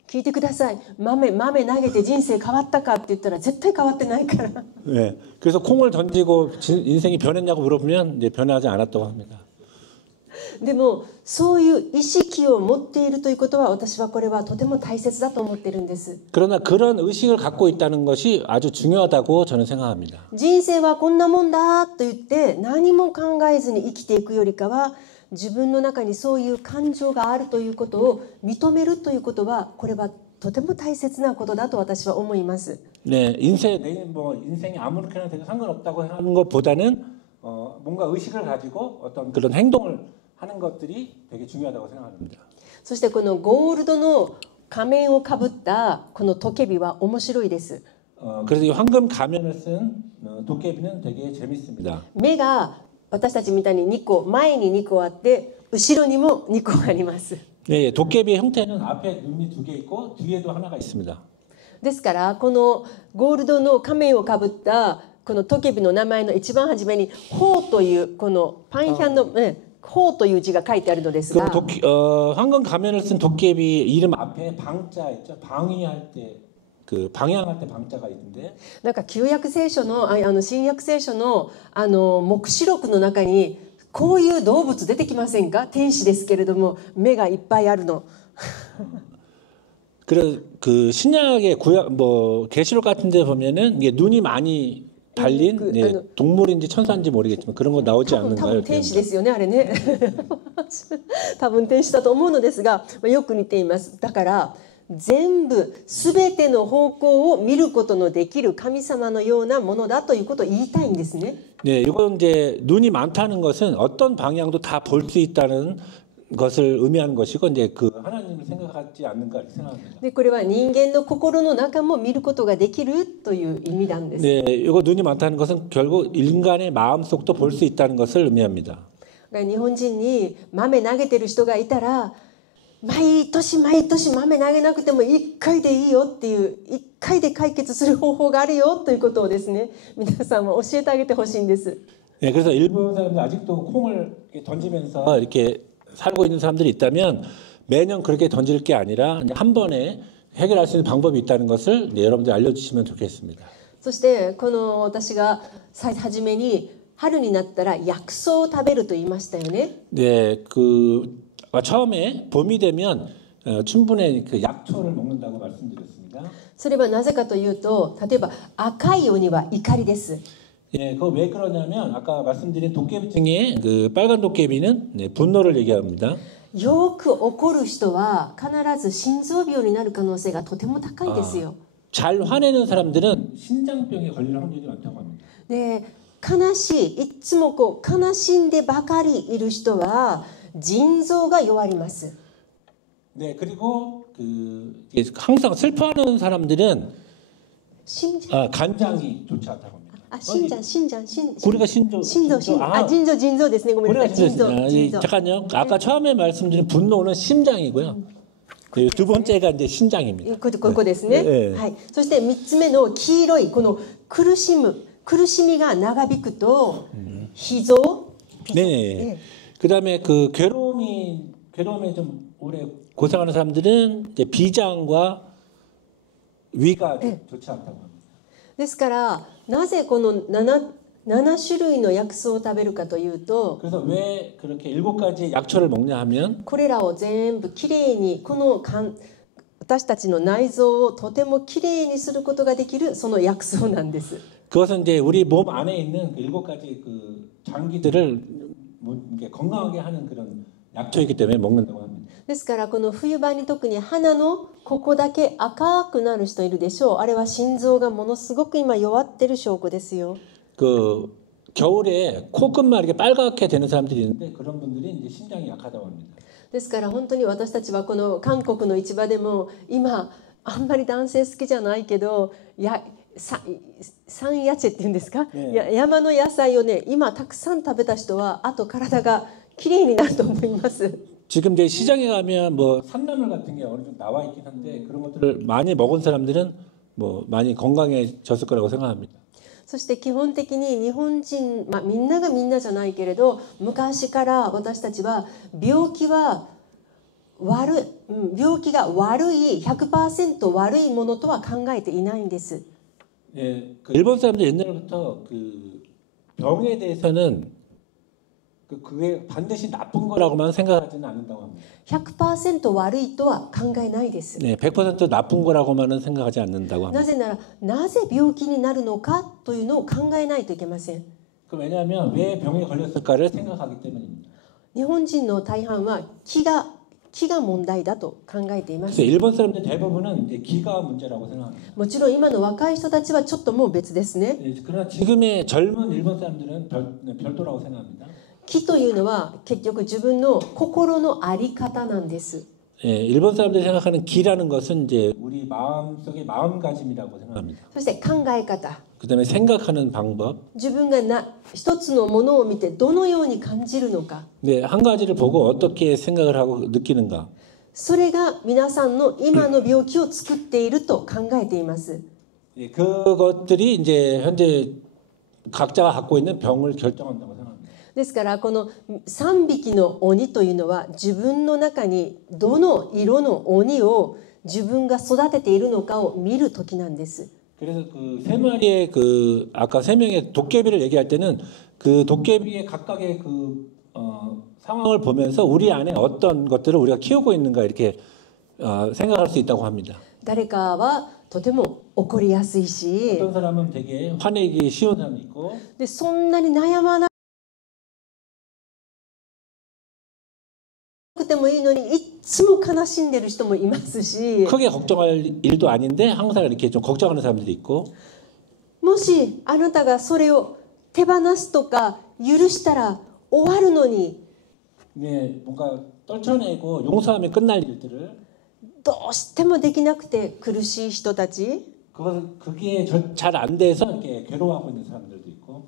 聞いてください。豆投げて人生変わったかって言ったら絶対変わってないから。 네, 그래서 콩을 던지고 인생이 변했냐고 물어보면 이제 변하지 않았다고 합니다. でもそういう意識を持っているということは私はこれはとても大切だと思っているんです。 그러나 그런 의식을 갖고 있다는 것이 아주 중요하다고 저는 생각합니다. 人生はこんなもんだと言って何も考えずに生きていくよりかは、自分の中にそういう感情があるということを認めるということは、これはとても大切なことだと私は思います。 네, 인생이 아무렇게나 되고 상관없다고 하는 것보다는 뭔가 의식을 가지고 어떤 그런 행동을 하는 것들이 되게 중요하다고 생각합니다. そしてこのゴールドの仮面をかぶったこのトケビは面白いです。 그래서 이 황금 가면을 쓴 도깨비는 되게 재밌습니다. 目が私たちみたいに2個、前に2個あって後ろにも2個あります。 네, 도깨비의 형태는 앞에 눈이 2개 있고 뒤에도 하나가 있습니다. ですからこのゴールドの仮面をかぶったこのトケビの名前の一番初めに「ホウ」というこのパンヒャンの「ホウ」という字が書いてあるのですが、 황금 가면을 쓴 도깨비 이름 앞에 방자 있죠. 방위할 때 그 방향할 때 방자가 있는데, なんか旧約聖書の新約聖書の黙示録の中にこういう動物出てきませんか？天使ですけれども目がいっぱいあるの。 그래 그 신약의 구약 계시록 같은 데 보면은 이게 눈이 많이 달린 동물인지 천사인지 모르겠지만 그런 거 나오지 多分 않는가요? 天使ですよねあれね。多分天使だと思うのですが、よく似ています。だから全部すべての方向を見ることのできる神様のようなものだということを言いたいんですね。 네, 이건 이제 눈이 많다는 것은 어떤 방향도 다 볼 수 있다는 것을 의미하는 것이고, 이제 그 하나님을 생각하지 않는가 생각합니다. でこれは人間の心の中も見ることができるという意味なんです。 네, 이거 눈이 많다는 것은 결국 인간의 마음속도 볼 수 있다는 것을 의미합니다. 日本人に豆投げてる人がいたら、毎年豆投げなくても1回でいいよっていう1回で解決する方法があるよということをですね、皆さんも教えてあげてほしいんです。 네, 그래서 일본 사람들 아직도 콩을 던지면서 이렇게 살고 있는 사람들이 있다면 매년 그렇게 던질 게 아니라 한 번에 해결할 수 있는 방법이 있다는 것을 여러분들 알려주시면 좋겠습니다. そしてこの私が初めに春になったら薬草を食べると言いましたよね。 네, 처음에 봄이 되면 충분히 그 약초를 먹는다고 말씀드렸습니다. それはなぜかというと、例えば赤い鬼は怒りです。 예, 그거 왜 그러냐면 아까 말씀드린 도깨비 중에 그 빨간 도깨비는 분노를 얘기합니다. よく怒る人は必ず心臓病になる可能性がとても高いですよ。 잘 화내는 사람들은 신장병에 걸릴 확률이 많다고 합니다. で、悲しい、いつも悲しんでばかりいる人は腎臓が弱ります。 네, 그리고 항상 슬퍼하는 사람들은 간장이 좋지 않다고 합니다. 心 우리가 신조. 腎臓ですね。ごめんなさい。腎臓。 잠깐요. 아까 처음에 말씀드린 분노는 심장이고요. 두 번째가 이제 신장입니다. ここですね。はい。そして3つ目の黄色いこの苦しみが長引くと脾臓。 네. 그다음에 그 괴로움에 좀 오래 고생하는 사람들은 이제 비장과 위가 좋지 않다고 합니다. ですからなぜこの7種類の薬草を食べるかというと、 그래서 왜 그렇게 7가지 약초를 먹냐 하면 これらを全部きれいに私たちの内臓をとてもきれいにすることができるその薬草なんです。 그것은 이제 우리 몸 안에 있는 그 7가지 그 장기들을 건강하게 하는 그런 약초이기 때문에 먹는다고 합니다. ですからこの冬場に特に鼻のここだけ赤くなる人いるでしょう。あれは心臓がものすごく今弱ってる証拠ですよ。 그 겨울에 코끝만 이렇게 빨갛게 되는 사람들이 있는데 그런 분들이 이제 신장이 약하다고 합니다. ですから本当に私たちはこの韓国の市場でも今あんまり男性好きじゃないけど山野菜っていうんですか、山の野菜をね今たくさん食べた人はあと体がきれいになると思います。 지금 이제 시장에 가면 뭐 산나물 같은 게 어느 정도 나와 있긴 한데 그런 것들을 많이 먹은 사람들은 뭐 많이 건강해졌을 거라고 생각합니다. そして基本的に日本人、みんながみんなじゃないけれど、昔から私たちは病気が悪い 100% 悪いものとは考えていないんです。 예, 그 일본 사람들 옛날부터 그 병에 대해서는 그게 반드시 나쁜 거라고만 생각하지는 않는다고 합니다. 100% 悪いとは考えないです。 네, 100% 나쁜 거라고만은 생각하지 않는다고 합니다. なぜなら、なぜ病気になるのかというのを考えないといけません。 그 왜냐하면 왜 병에 걸렸을까를 생각하기 때문입니다. 日本人の大半は気が問題だと考えています。 그래서 일본 사람들 대부분은 이제 기가 문제라고 생각합니다. もちろん今の若い人たちはちょっともう別ですね。 예, 그러나 지금의 젊은 일본 사람들은 별도라고 생각합니다. 気というのは結局自分の心の在り方なんです。 예, 일본 사람들이 생각하는 기라는 것은 이제 우리 마음속의 마음가짐이라고 생각합니다. そして考え方、 그다음에 생각하는 방법. 自分が一つのものを見てどのように感じるのか、 네, 한 가지를 보고 어떻게 생각을 하고 느끼는가. それが皆さんの今の病気を作っていると考えています。 예, 그것들이 이제 현재 각자가 갖고 있는 병을 결정한다고 생각합니다. ですからこの3匹の鬼というのは自分の中にどの色の鬼を自分が育てているのかを見る時なんです。 그래서 그 세 마리의 그 아까 세 명의 도깨비를 얘기할 때는 그 도깨비의 각각의 그 상황을 보면서 우리 안에 어떤 것들을 우리가 키우고 있는가 이렇게 생각할 수 있다고 합니다. 誰かはとても怒りやすいし、 어떤 사람은 되게 화내기 쉬운 사람이 있고 でそんなに悩まなくてもいいのにいつも悲しんでる人もいますし、 크게 걱정할 일도 아닌데 항상 이렇게 좀 걱정하는 사람들이 있고 もしあなたがそれを手放すとか許したら終わるのに 네, 뭔가 떨쳐내고 용서하면 끝날 일들을 どうしてもできなくて苦しい人たち、 그게 잘 안 돼서 이렇게 괴로워하고 있는 사람들도 있고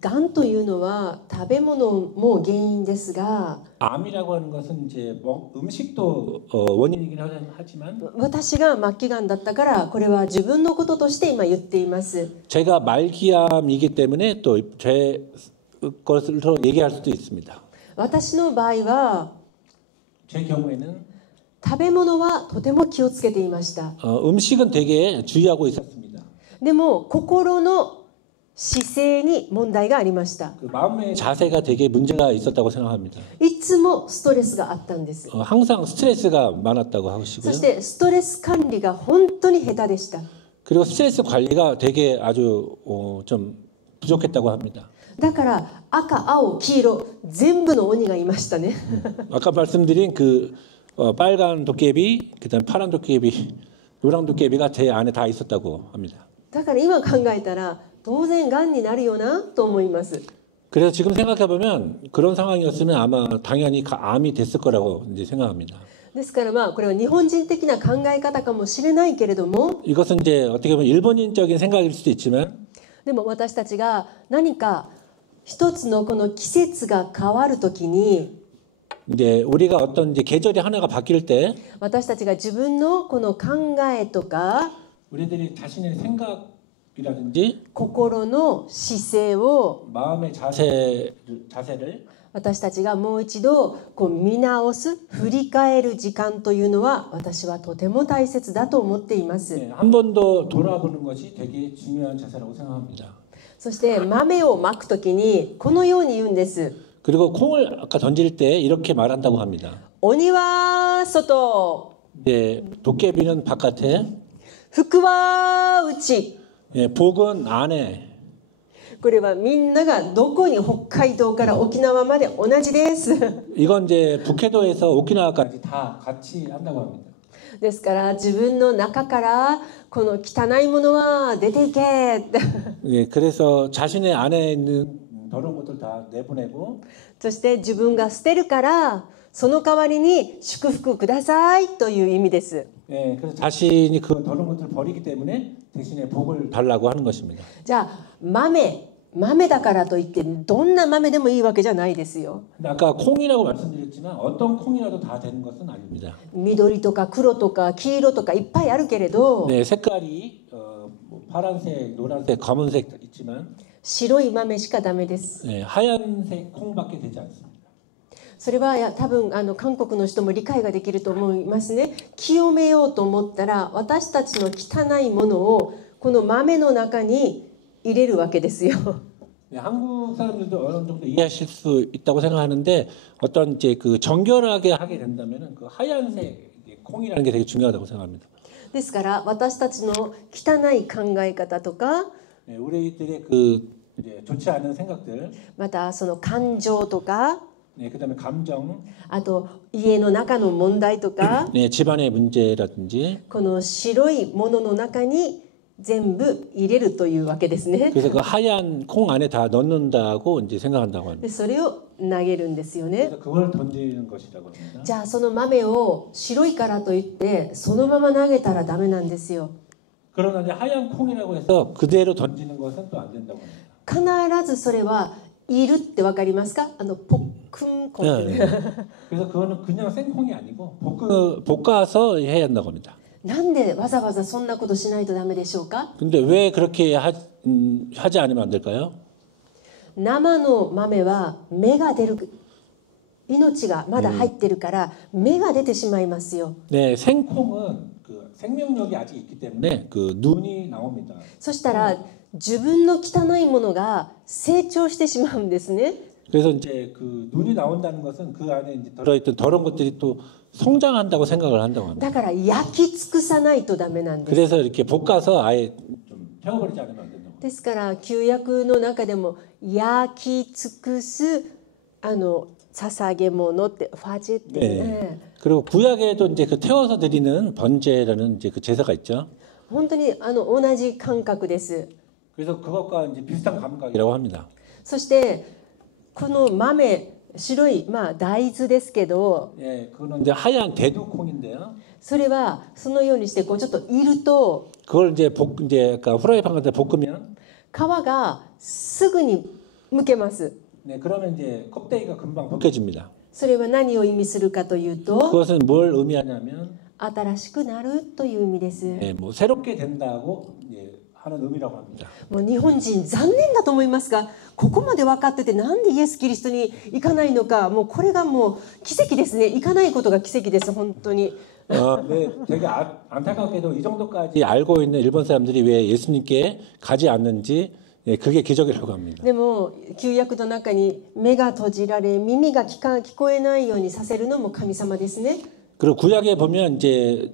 がんというのは食べ物も原因ですが、 암이라고 하는 것은 이제 뭐 음식도 원인이긴 하지만 私が末期がんだったからこれは自分のこととして今言っています。 제가 말기암이기 때문에 또 제 것으로 얘기할 수도 있습니다. 私の場合は 제 경우에는 食べ物はとても気をつけていました。 음식은 되게 주의하고 있었습니다. でも心の姿勢に問題がありました。 그 마음의 자세가 되게 문제가 있었다고 생각합니다. いつもストレスがあったんです。 항상 스트레스가 많았다고 하시고요. そしてストレス管理が本当に下手でした。 그리고 스트레스 관리가 되게 아주 좀 부족했다고 합니다. だから赤、青、黄色全部の鬼がいましたね。 아까 말씀드린 그 빨간 도깨비, 그다음 파란 도깨비, 노란 도깨비가 제 안에 다 있었다고 합니다. だから今考えたら当然がんになるよなと思います。 그래서 지금 생각해 보면 그런 상황이었으면 아마 당연히 암이 됐을 거라고 이제 생각합니다. ですからこれは日本人的な考え方かもしれないけれども、 이것은 이제 어떻게 보면 일본인적인 생각일 수도 있지만 でも私たちが何か一つのこの季節が変わるときに、 이제 우리가 어떤 이제 계절이 하나가 바뀔 때 私たちが自分のこの考えとか 우리들이 자신의 생각이라든지 心の姿勢を 마음의 자세를 私たちがもう一度こう見直す、振り返る時間というのは私はとても大切だと思っています。 한 번 더 돌아보는 것이 되게 중요한 자세라고 생각합니다. そして豆をまくときにこのように言うんです。 그리고 콩을 아까 던질 때 이렇게 말한다고 합니다. 鬼は外、 예, 도깨비는 바깥에, 福は内。 예, 복은 안에. これはみんながどこに北海道から沖縄まで同じです。 이건 이제 북해도에서 오키나와까지 다 같이 한다고 합니다. ですから自分の中からこの汚いものは出ていけ。 예, 그래서 자신의 안에 있는 더러운 것들 다 내보내고 そして自分が捨てるからその代わりに祝福くださいという意味です。 예, 그래서 자신이 그 더러운 것들을 버리기 때문에 대신에 복을 달라고 하는 것입니다. じゃあ豆だからといってどんな豆でもいいわけじゃないですよ。 근데 아까 콩이라고 말씀드렸지만 어떤 콩이라도 다 되는 것은 아닙니다. 緑とか黒とか黄色とかいっぱいあるけれど、 네, 색깔이 파란색, 노란색, 검은색 있지만 白い豆しかダメです。 네, 하얀색 콩밖에 되지 않습니다. それは多分韓国の人も理解ができると思いますね。清めようと思ったら私たちの汚いものをこの豆の中に入れるわけですよ。 네, 한국 사람들도 어느 정도 이해하실 수 있다고 생각하는데 어떤 이제 그 정결하게 하게 된다면은 그 하얀색 콩이라는 게 되게 중요하다고 생각합니다. ですから私たちの汚い考え方とか 네, 우리들의 그 이제 좋지 않은 생각들, またその感情とか 네, 그다음에 감정, あと家の中の問題とか 네, 집안의 문제라든지 この白いものの中に全部入れるというわけですね。 그래서 그 하얀 콩 안에 다 넣는다고 이제 생각한다고 합니다. でそれを投げるんですよね。 그래서 그걸 던지는 것이라고 합니다. じゃあその豆を白いからといってそのまま投げたらダメなんですよ。 그러나 이제 하얀 콩이라고 해서 그대로 던지는 것은 또 안 된다고 합니다. 必ずそれはいるってわかりますか？볶음콩. 네, 네. 그래서 그거는 그냥 생콩이 아니고 볶아서 해야 한다고 합니다. なんでわざわざそんなことしないとダメでしょうか？ 근데 왜 그렇게 하지 않으면 안 될까요? 生の豆は芽が出る命がまだ入ってるから芽が出てしまいますよ。 네, 생콩은 그 생명력이 아직 있기 때문에 그 눈이 나옵니다. そしたら自分の汚いものが成長してしまうんですね。 그래서 이제 그 눈이 나온다는 것은 그 안에 이제 들어있던 더러운 것들이 또 성장한다고 생각을 한다고 합니다. だから焼き尽くさないとダメなんです。 그래서 이렇게 볶아서 아예 좀 태워버리지 않으면 안 된다고. ですから旧約の中でも焼き尽くす捧げ物ってファジェって、ね、 그리고 구약에도 이제 그 태워서 드리는 번제라는 이제 그 제사가 있죠. 本当に同じ感覚です。 그래서 그것과 이제 비슷한 감각이라고 합니다. そしてこの豆白い大豆ですけど、 예, 그거는 이제 하얀 대두콩인데요. それはそのようにしてこうちょっといると 그걸 이제 이제 그러니까 후라이팬 같은 데 볶으면 皮がすぐに剥けます。 네, 그러면 이제 껍데기가 금방 벗겨집니다. それは何を意味するかというと 그것은 뭘 의미하냐면 新しくなるという意味です。 예, 뭐 새롭게 된다고 예, 하는 의미라고 합니다. もう日本人残念だと思いますが、ここまで分かっててなんでイエス・キリストに行かないのか、もうこれがもう奇跡ですね。行かないことが奇跡です、本当に。 네, 되게 안타깝게도 이 정도까지 알고 있는 일본 사람들이 왜 예수님께 가지 않는지 예, 그게 기적이라고 합니다. でも旧約の中に目が閉じられ耳が聞こえないようにさせるのも神様ですね。 그리고 구약에 보면 이제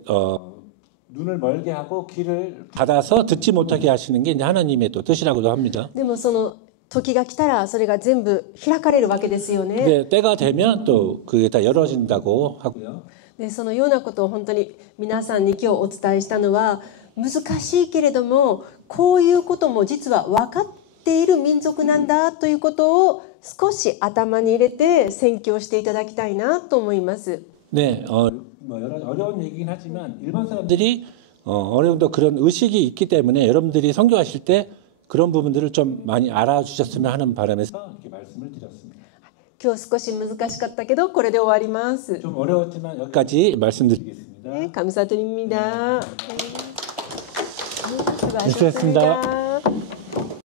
눈을 멀게 하고 귀를 닫아서 듣지 못하게 하시는 게 이제 하나님의 또 뜻이라고도 합니다. でもその時が来たらそれが全部開かれるわけですよね。 근데 때가 되면 또 그게 다 열어진다고 하고요. でそのようなことを本当に皆さんに今日お伝えしたのは難しいけれどもこういうことも実は分かっている民族なんだということを少し頭に入れて宣教していただきたいなと思います。 네, 뭐 여러 어려운 얘기긴 하지만 일본 사람들이 어느 정도 그런 의식이 있기 때문에 여러분들이 선교하실 때 그런 부분들을 좀 많이 알아주셨으면 하는 바람에서 이렇게 말씀을 드렸습니다. 今日少し難しかったけどこれで終わります。 좀 어려웠지만 여기까지 말씀드리겠습니다. 네, 감사드립니다. 수고하셨습니다.